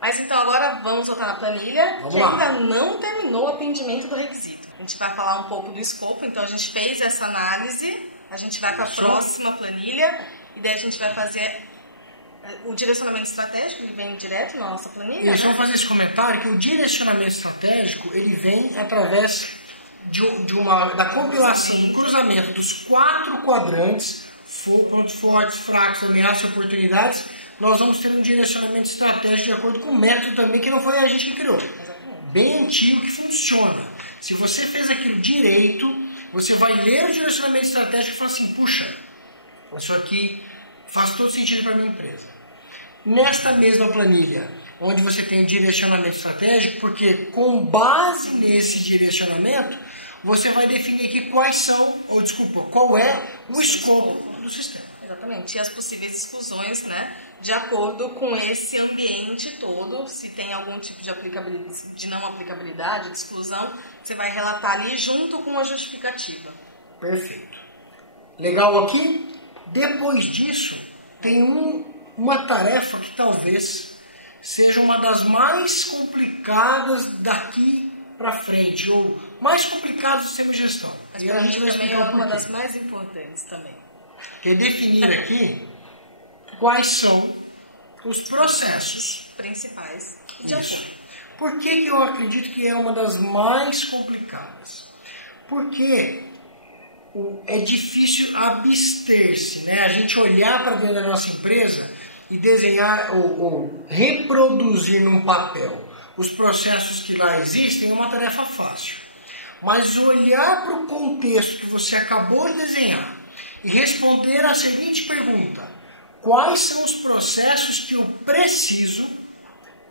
Mas então agora vamos voltar na planilha, Vamos que lá. ainda não terminou o atendimento do requisito. A gente vai falar um pouco do escopo, então a gente fez essa análise, a gente vai para a próxima planilha, e daí a gente vai fazer o direcionamento estratégico, ele vem direto na nossa planilha. Deixa eu fazer esse comentário, que o direcionamento estratégico, ele vem através da compilação, do cruzamento dos 4 quadrantes, pontos fortes, fracos, ameaças e oportunidades. Nós vamos ter um direcionamento estratégico de acordo com o método também, que não foi a gente que criou. Bem antigo, que funciona. Se você fez aquilo direito, você vai ler o direcionamento estratégico e fala assim, puxa, isso aqui faz todo sentido para a minha empresa. Nesta mesma planilha, onde você tem o direcionamento estratégico, porque com base nesse direcionamento, você vai definir aqui qual é o escopo do sistema. Exatamente, e as possíveis exclusões, né, de acordo com esse ambiente todo, se tem algum tipo de não aplicabilidade, de exclusão, você vai relatar ali junto com a justificativa. Perfeito. Legal aqui? Depois disso, tem uma tarefa que talvez seja uma das mais complicadas daqui para frente, ou mais complicadas do sistema de gestão. Mas para mim também é uma das mais importantes também. Que é definir aqui quais são os processos principais de Isso. apoio. Por que eu acredito que é uma das mais complicadas? Porque é difícil abster-se, né? A gente olhar para dentro da nossa empresa e desenhar ou reproduzir num papel os processos que lá existem é uma tarefa fácil. Mas olhar para o contexto que você acabou de desenhar e responder a seguinte pergunta: quais são os processos que eu preciso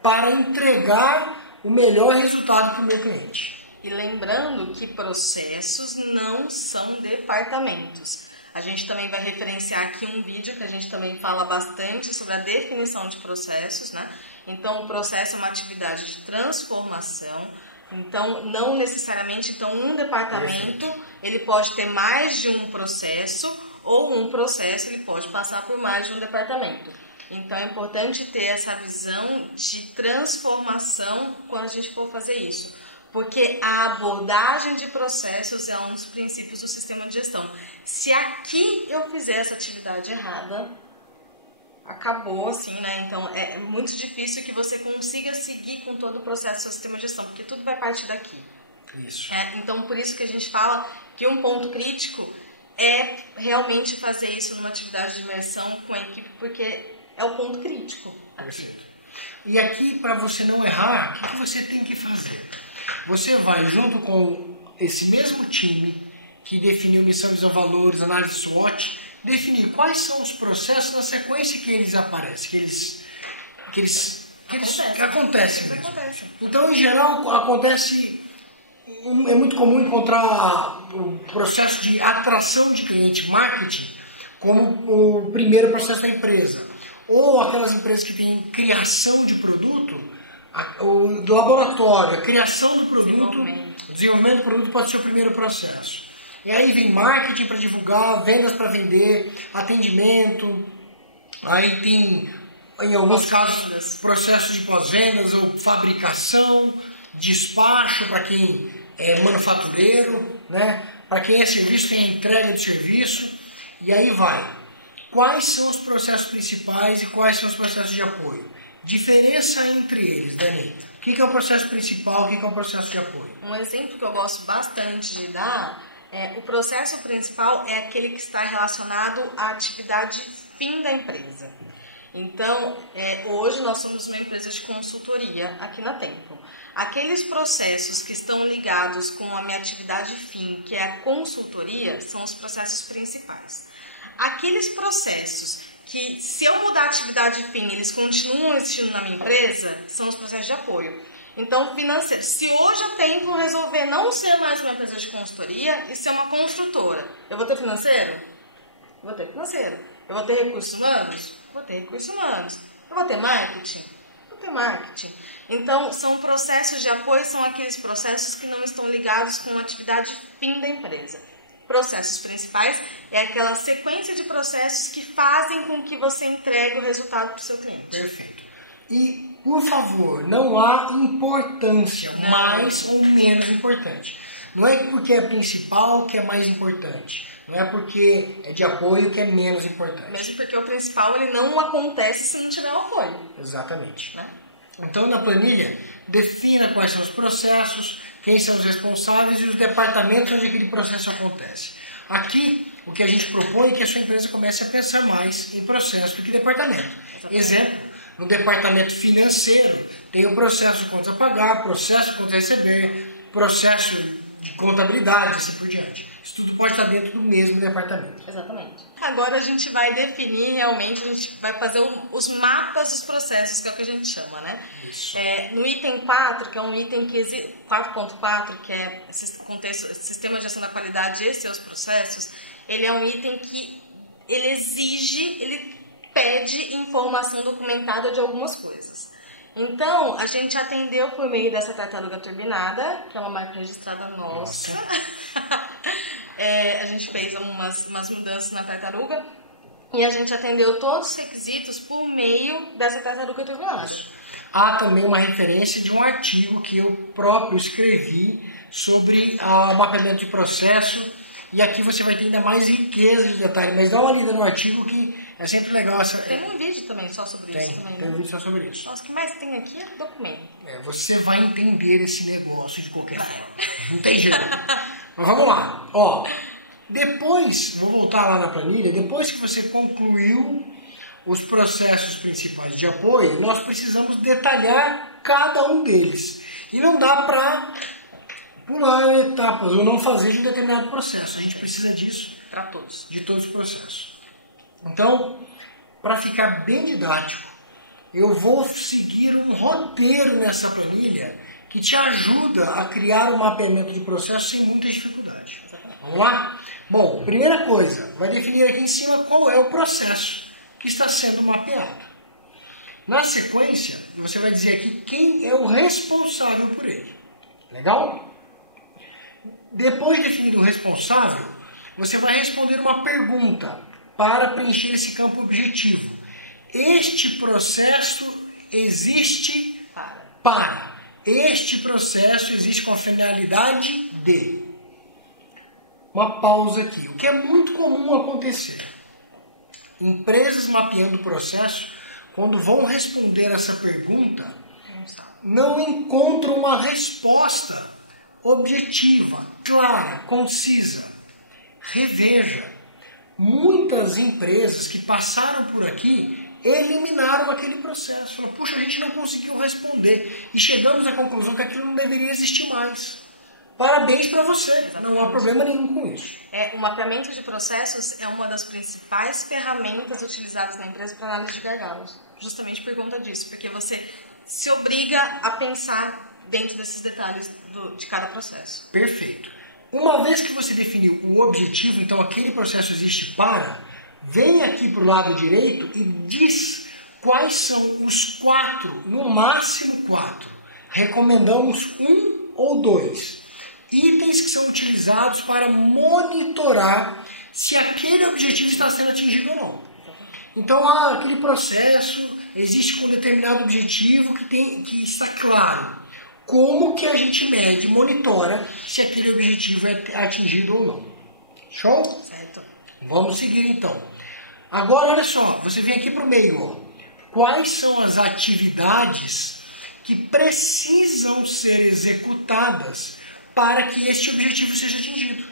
para entregar o melhor resultado para o meu cliente? E lembrando que processos não são departamentos. A gente também vai referenciar aqui um vídeo que a gente também fala bastante sobre a definição de processos, né? Então, o processo é uma atividade de transformação. Então, não necessariamente, um departamento, ele pode ter mais de um processo, ou um processo, ele pode passar por mais de um departamento. Então, é importante ter essa visão de transformação quando a gente for fazer isso. Porque a abordagem de processos é um dos princípios do sistema de gestão. Se aqui eu fizer essa atividade errada, acabou, assim, né? Então, é muito difícil que você consiga seguir com todo o processo do seu sistema de gestão, porque tudo vai partir daqui. Isso. Então, por isso que a gente fala que um ponto crítico é realmente fazer isso numa atividade de imersão com a equipe, porque é o ponto crítico. Perfeito. E aqui, para você não errar, o que você tem que fazer? Você vai, junto com esse mesmo time que definiu missão, visão, valores, análise SWOT, definir quais são os processos na sequência que eles aparecem, que eles acontecem. Então, em geral, é muito comum encontrar o processo de atração de cliente, marketing, como o primeiro processo da empresa. Ou aquelas empresas que têm criação de produto, o laboratório, a criação do produto, o desenvolvimento do produto pode ser o primeiro processo. E aí vem marketing para divulgar, vendas para vender, atendimento, aí tem, em alguns casos, processos de pós-vendas ou fabricação, despacho para quem é manufatureiro, né? Para quem é serviço tem a entrega de serviço, e aí vai. Quais são os processos principais e quais são os processos de apoio? Diferença entre eles, Dani. O que é o processo principal, o que é o processo de apoio? Um exemplo que eu gosto bastante de dar o processo principal é aquele que está relacionado à atividade fim da empresa. Então, hoje nós somos uma empresa de consultoria aqui na Tempo. Aqueles processos que estão ligados com a minha atividade fim, que é a consultoria, são os processos principais. Aqueles processos que, se eu mudar a atividade fim, eles continuam existindo na minha empresa, são os processos de apoio. Então, financeiro. Se hoje a Tempo resolver não ser mais uma empresa de consultoria e ser uma construtora, eu vou ter financeiro? Vou ter financeiro. Eu vou ter recursos humanos? Vou ter recursos humanos. Eu vou ter marketing? Vou ter marketing. Então, são processos de apoio, são aqueles processos que não estão ligados com a atividade fim da empresa. Processos principais é aquela sequência de processos que fazem com que você entregue o resultado para o seu cliente. Perfeito. E, por favor, não há importância, mais ou menos importante. Não é porque é principal que é mais importante. Não é porque é de apoio que é menos importante. Mesmo porque o principal ele não acontece se não tiver o apoio. Exatamente. Né? Então, na planilha, defina quais são os processos, quem são os responsáveis e os departamentos onde aquele processo acontece. Aqui, o que a gente propõe é que a sua empresa comece a pensar mais em processo do que departamento. Exemplo, no departamento financeiro, tem o processo de contas a pagar, processo de contas a receber, processo de contabilidade, assim por diante. Isso tudo pode estar dentro do mesmo departamento. Exatamente. Agora a gente vai definir realmente, a gente vai fazer os mapas dos processos, que é o que a gente chama, né? Isso. No item 4, que é um item que 4.4, que é esse contexto, sistema de gestão da qualidade e seus processos, ele é um item que ele exige, ele pede informação documentada de algumas coisas. Então, a gente atendeu por meio dessa tartaruga turbinada, que é uma marca registrada nossa. A gente fez umas mudanças na tartaruga e a gente atendeu todos os requisitos por meio dessa tartaruga turbinada. Há também uma referência de um artigo que eu próprio escrevi sobre o mapeamento de processo, e aqui você vai ter ainda mais riqueza de detalhes, mas dá uma lida no artigo que é sempre legal. Tem um vídeo também só sobre isso. Tem um vídeo só sobre isso. Nossa, o que mais tem aqui é documento. Você vai entender esse negócio de qualquer forma. Não tem jeito. Mas vamos lá. Ó, depois, vou voltar lá na planilha, depois que você concluiu os processos principais de apoio, nós precisamos detalhar cada um deles. E não dá para pular etapas ou não fazer de um determinado processo. A gente precisa disso para todos, de todos os processos. Então, para ficar bem didático, eu vou seguir um roteiro nessa planilha que te ajuda a criar um mapeamento de processo sem muita dificuldade. Vamos lá? Bom, primeira coisa, vai definir aqui em cima qual é o processo que está sendo mapeado. Na sequência, você vai dizer aqui quem é o responsável por ele. Legal? Depois de definir o responsável, você vai responder uma pergunta para preencher esse campo objetivo. Este processo existe para. Este processo existe com a finalidade de. Uma pausa aqui. O que é muito comum acontecer. Empresas mapeando o processo, quando vão responder essa pergunta, não encontram uma resposta objetiva, clara, concisa. Reveja. Muitas empresas que passaram por aqui eliminaram aquele processo. Falaram, puxa, a gente não conseguiu responder. E chegamos à conclusão que aquilo não deveria existir mais. Parabéns para você, não há problema nenhum com isso. O mapeamento de processos é uma das principais ferramentas utilizadas na empresa para análise de gargalos. Justamente por conta disso, porque você se obriga a pensar dentro desses detalhes de cada processo. Perfeito. Uma vez que você definiu o objetivo, então aquele processo existe para, vem aqui para o lado direito e diz quais são os 4, no máximo 4. Recomendamos 1 ou 2 itens que são utilizados para monitorar se aquele objetivo está sendo atingido ou não. Então, aquele processo existe com um determinado objetivo que está claro. Como que a gente mede, monitora se aquele objetivo é atingido ou não. Show? Certo. Vamos seguir então. Agora, olha só, você vem aqui para o meio. Ó. Quais são as atividades que precisam ser executadas para que este objetivo seja atingido?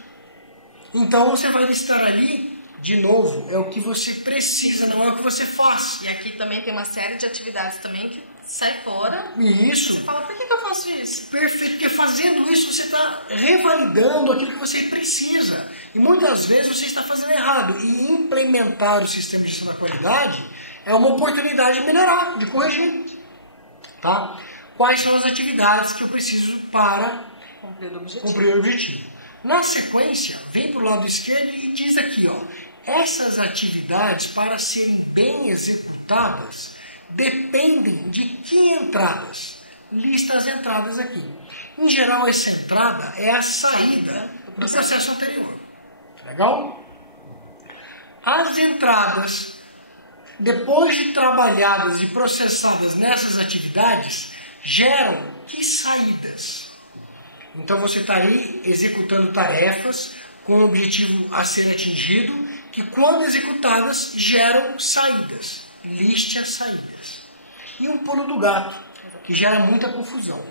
Então, você vai listar ali, de novo, é o que você precisa, não é o que você faz. E aqui também tem uma série de atividades também que sai fora. Isso. Você fala, por que eu faço isso? Perfeito, porque fazendo isso você está revalidando aquilo que você precisa. E muitas vezes você está fazendo errado. E implementar o sistema de gestão da qualidade é uma oportunidade de melhorar, de corrigir. Tá? Quais são as atividades que eu preciso para cumprir o objetivo? Na sequência, vem para o lado esquerdo e diz aqui, ó, essas atividades, para serem bem executadas, dependem de que entradas? Lista as entradas aqui. Em geral, essa entrada é a saída do processo anterior. Legal? As entradas depois de trabalhadas e processadas nessas atividades, geram que saídas? Então você está aí executando tarefas com um objetivo a ser atingido, que quando executadas geram saídas. Liste as saídas. E um pulo do gato, que gera muita confusão.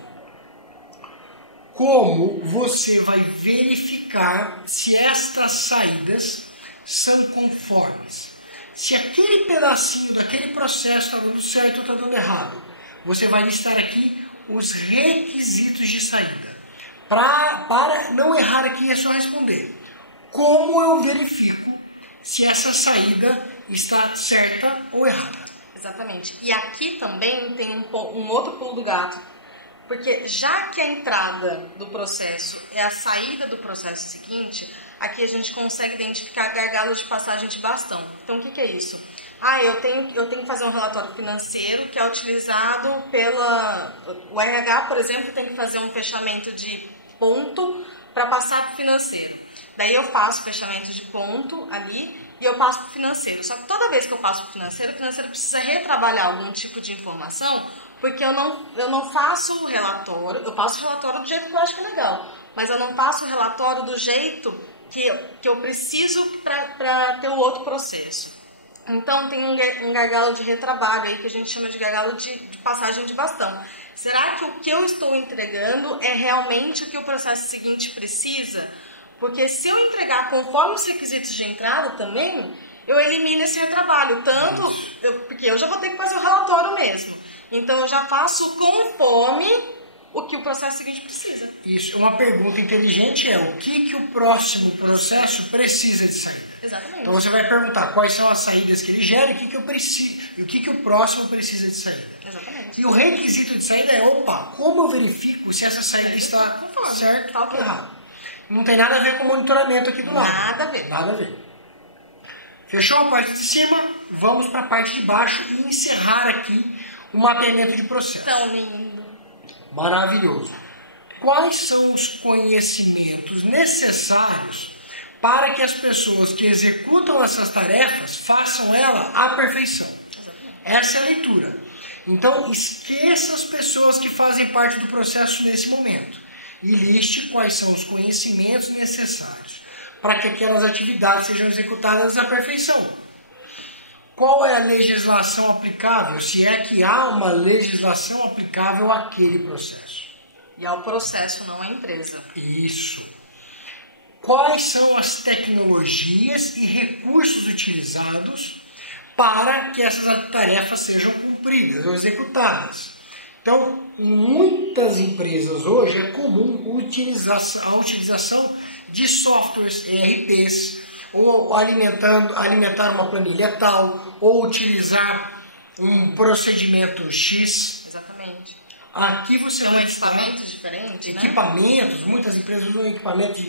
Como você vai verificar se estas saídas são conformes? Se aquele pedacinho daquele processo está dando certo ou está dando errado, você vai listar aqui os requisitos de saída. Para não errar aqui é só responder. Como eu verifico se essa saída está certa ou errada? Exatamente. E aqui também tem um outro pulo do gato. Porque já que a entrada do processo é a saída do processo seguinte, aqui a gente consegue identificar gargalos de passagem de bastão. Então, o que é isso? Eu tenho que fazer um relatório financeiro que é utilizado o RH, por exemplo, tem que fazer um fechamento de ponto para passar para o financeiro. Daí eu faço o fechamento de ponto ali e eu passo para o financeiro. Só que toda vez que eu passo para o financeiro precisa retrabalhar algum tipo de informação, porque eu não faço o relatório, eu passo o relatório do jeito que eu acho que é legal, mas eu não passo o relatório do jeito que eu preciso para ter o outro processo. Então tem um gargalo de retrabalho aí que a gente chama de gargalo de passagem de bastão. Será que o que eu estou entregando é realmente o que o processo seguinte precisa? Porque se eu entregar conforme os requisitos de entrada também, eu elimino esse retrabalho. Porque eu já vou ter que fazer o relatório mesmo. Então eu já faço conforme o que o processo seguinte precisa. Isso. Uma pergunta inteligente é o que o próximo processo precisa de saída. Exatamente. Então você vai perguntar quais são as saídas que ele gera e o que eu preciso, e o que o próximo precisa de saída. Exatamente. E o requisito de saída é, como eu verifico se essa saída está certo ou errado? Não tem nada a ver com monitoramento aqui do lado. Nada a ver. Nada a ver. Fechou a parte de cima? Vamos para a parte de baixo e encerrar aqui o mapeamento de processo. Tão lindo. Maravilhoso. Quais são os conhecimentos necessários para que as pessoas que executam essas tarefas façam ela à perfeição? Essa é a leitura. Então, esqueça as pessoas que fazem parte do processo nesse momento e liste quais são os conhecimentos necessários para que aquelas atividades sejam executadas à perfeição. Qual é a legislação aplicável, se é que há uma legislação aplicável àquele processo? E ao processo, não à empresa. Isso. Quais são as tecnologias e recursos utilizados para que essas tarefas sejam cumpridas ou executadas? Então, em muitas empresas hoje é comum a utilização de softwares, ERPs, ou alimentar uma planilha tal, ou utilizar um procedimento X. Exatamente. Aqui você vai equipamentos diferentes, equipamentos, né? Muitas empresas usam equipamentos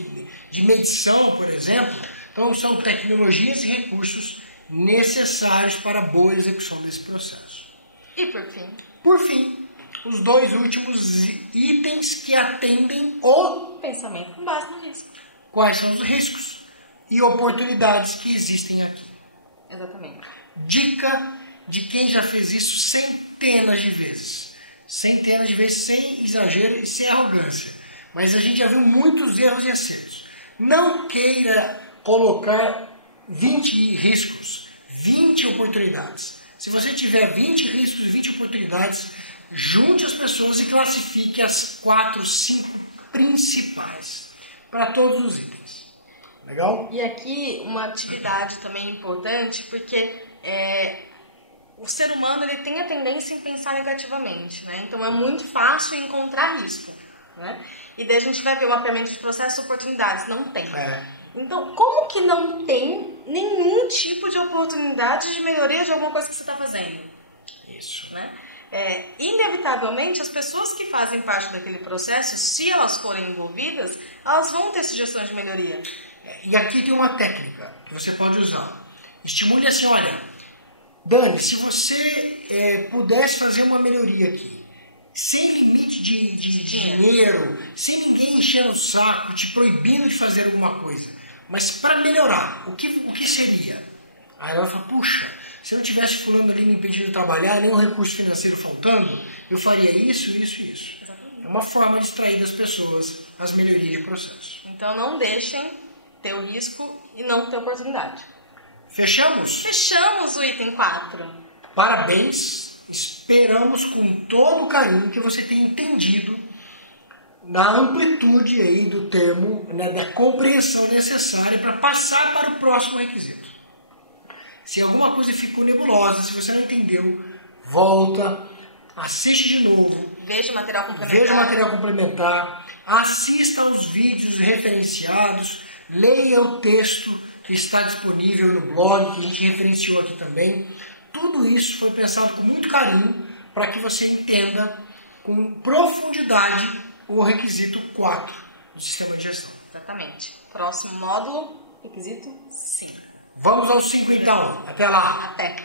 de medição, por exemplo. Então, são tecnologias e recursos necessários para a boa execução desse processo. E por fim? Por fim, os dois últimos itens que atendem o pensamento com base no risco. Quais são os riscos e oportunidades que existem aqui? Exatamente. Dica de quem já fez isso centenas de vezes. Centenas de vezes, sem exagero e sem arrogância. Mas a gente já viu muitos erros e acertos. Não queira colocar 20 riscos, 20 oportunidades. Se você tiver 20 riscos e 20 oportunidades, junte as pessoas e classifique as 4, 5 principais para todos os itens. Legal? E aqui uma atividade também importante, porque o ser humano ele tem a tendência em pensar negativamente, né? Então é muito fácil encontrar risco, né? E daí a gente vai ver o mapeamento de processo e oportunidades. Não tem. Então, como que não tem nenhum tipo de oportunidade de melhoria de alguma coisa que você está fazendo? Isso. Né? Inevitavelmente, as pessoas que fazem parte daquele processo, se elas forem envolvidas, elas vão ter sugestões de melhoria. E aqui tem uma técnica que você pode usar. Estimule assim, olha, Dani, se você pudesse fazer uma melhoria aqui, sem limite de dinheiro, sem ninguém enchendo o saco, te proibindo de fazer alguma coisa, mas para melhorar, o que seria? Aí ela fala, puxa, se eu não tivesse fulano ali me impedindo de trabalhar, nem um recurso financeiro faltando, eu faria isso, isso e isso. Exatamente. É uma forma de extrair das pessoas as melhorias de processo. Então não deixem ter o risco e não ter oportunidade. Fechamos? Fechamos o item 4. Parabéns! Esperamos com todo o carinho que você tenha entendido na amplitude aí do termo, né, da compreensão necessária para passar para o próximo requisito. Se alguma coisa ficou nebulosa, se você não entendeu, volta, assiste de novo. Veja o material complementar. Veja o material complementar, assista aos vídeos referenciados, leia o texto que está disponível no blog, que a gente referenciou aqui também. Tudo isso foi pensado com muito carinho para que você entenda com profundidade o requisito 4 do sistema de gestão. Exatamente. Próximo módulo, requisito 5. Vamos ao 5 então. Até lá. Até.